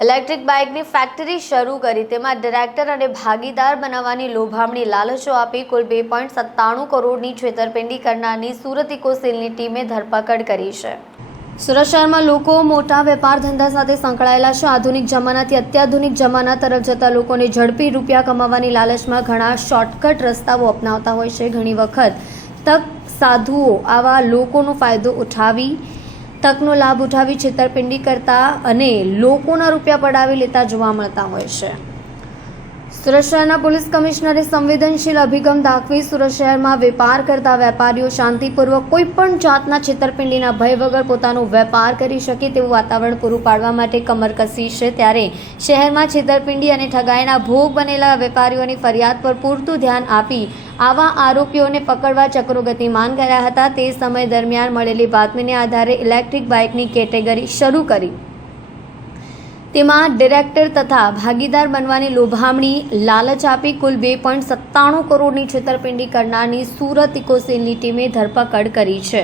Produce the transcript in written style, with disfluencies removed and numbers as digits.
Electric બાઇકની factory શરૂ કરી તેમાં ડિરેક્ટર અને ભાગીદાર બનાવવાની લોભામણી લાલચો આપી કુલ 2.97 કરોડની છેતરપિંડી કરનારની સુરત ઇકોસેલની ટીમે ધરપકડ કરી છે। સુરત શહેરમાં લોકો મોટા વેપાર ધંધા સાથે સંકળાયેલા છે। આધુનિક જમાનાથી અત્યાધુનિક જમાના તરફ જતા લોકોને ઝડપી રૂપિયા કમાવાની લાલચમાં ઘણા શોર્ટકટ રસ્તાઓ અપનાવતા હોય છે। ઘણી વખત તક સાધુઓ આવા લોકોનો ફાયદો ઉઠાવી તકનો લાભ ઉઠાવી છેતરપિંડી કરતા અને લોકોના રૂપિયા પડાવી લેતા જોવા મળતા હોય છે। સુરત શહેરના પોલીસ કમિશનરે સંવેદનશીલ અભિગમ દાખવી સુરત શહેરમાં વેપાર કરતા વેપારીઓ શાંતિપૂર્વક કોઈપણ જાતના છેતરપિંડીના ભય વગર પોતાનો વેપાર કરી શકે તેવું વાતાવરણ પૂરું પાડવા માટે કમર કસી છે। ત્યારે શહેરમાં છેતરપિંડી અને ઠગાઈના ભોગ બનેલા વેપારીઓની ફરિયાદ પર પૂરતું ધ્યાન આપી આવા આરોપીઓને પકડવા ચક્રો ગતિમાન કર્યા હતા। તે સમય દરમિયાન મળેલી બાતમીને આધારે ઇલેક્ટ્રિક બાઇકની કેટેગરી શરૂ કરી તેમાં ડિરેક્ટર તથા ભાગીદાર બનવાની લોભામણી લાલચ આપી કુલ 2.97 કરોડની છેતરપિંડી કરનારની સુરત ઇકોસેલની ટીમે ધરપકડ કરી છે।